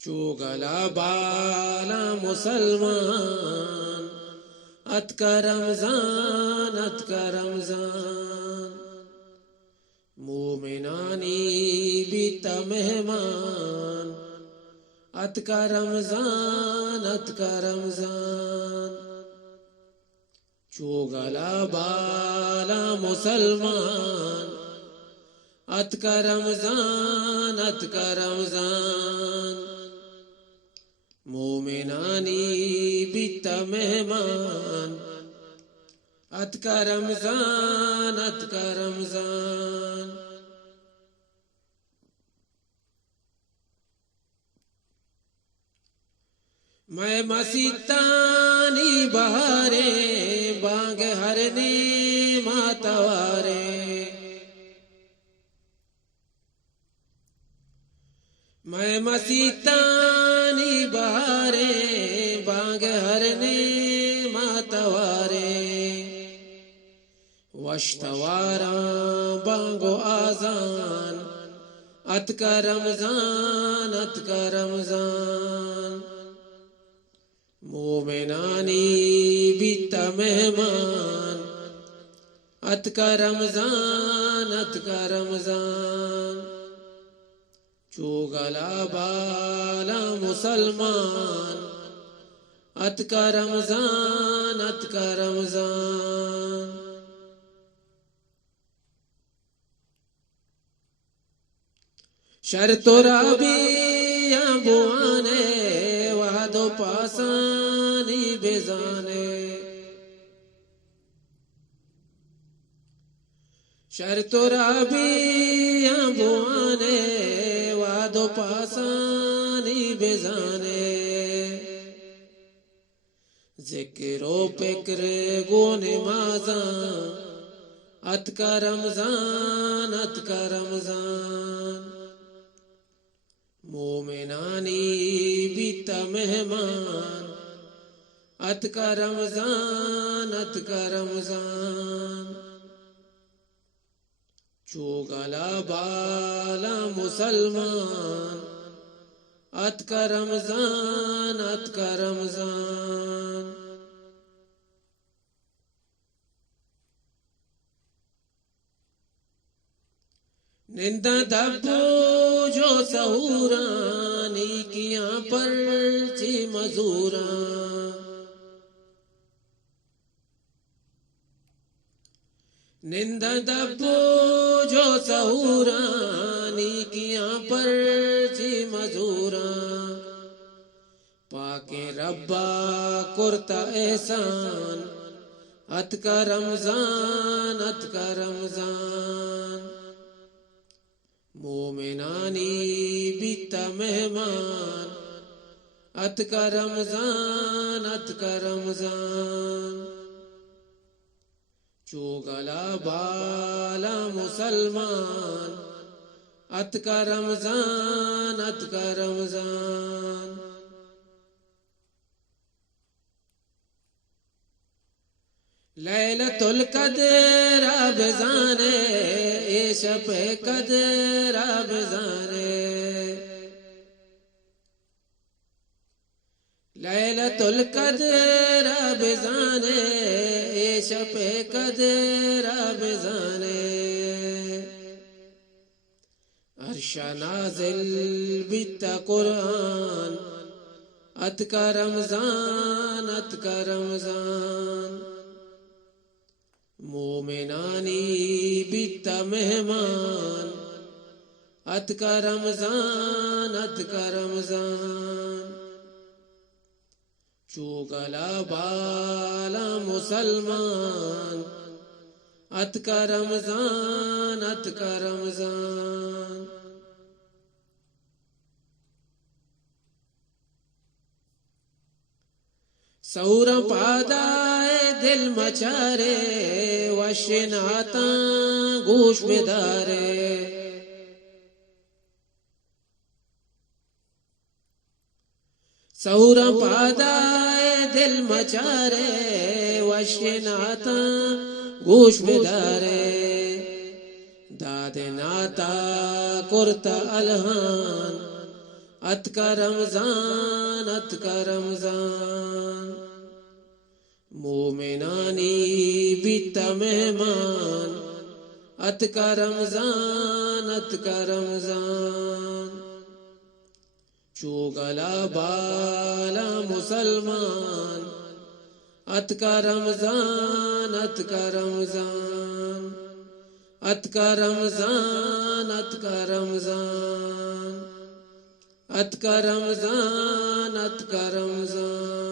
چوگلا بالا مسلمان ات کا رمضان ات کا رمضان مومنانی بیتا مہمان ات کا رمضان ات کا رمضان چوگلا بالا مسلمان ات کا رمضان ات کا رمضان مومنانی بیتا مہمان ات کا رمضان ات کا رمضان میں مسیتانی بہارے بانگ ہرنی ماتوارے میں مسیتانی بہارے بانگ ہرنی ماتوارے وشتوارا بانگو آزان ات کا رمضان ات کا رمضان مومنانی بیتا مہمان ات کا رمضان ات کا رمضان چوگلا بالا مسلمان ات کا رمضان ات کا رمضان شرط رابی بوانے وحدو پاسانی بیزانے شرط رابی بوانے وحدو پاسانی بیزانے ذکر و پکر گو نمازاں ات کا رمضان ات کا رمضان مومنانی بیتا مہمان ات کا رمضان ات کا رمضان چوگلا بالا مسلمان ات کا رمضان ات کا رمضان نندا دبو جو سہورانی کیاں پر چی مزوراں نندا دبو جو سہورانی کیاں پر چی مزوراں پاک ربا کرتا احسان ات کا رمضان ات کا رمضان مومنانی بیتا مہمان ات کا رمضان ات کا رمضان چوگلا بالا مسلمان ات کا رمضان ات کا رمضان لیلۃ القدر بزانے اے شب قدر بزانے لیلۃ القدر بزانے اے شب قدر بزانے عرش نازل بیتا قرآن ات کا رمضان ات کا رمضان مومنانی بیتا مہمان ات کا رمضان ات کا رمضان چوگلا بالا مسلمان ات کا رمضان ات کا رمضان سور پادائے دل مچارے وشناتاں گوش بدارے سور پادائے دل مچارے وشناتاں گوش بدارے داد ناتا کرتا الہان ات کا رمضان ات کا رمضان مومنانی بیتا مہمان ات کا رمضان ات کا رمضان چوگلا بالا مسلمان ات کا رمضان ات کا رمضان ات کا رمضان ات کا رمضان ات کا رمضان ات کا رمضان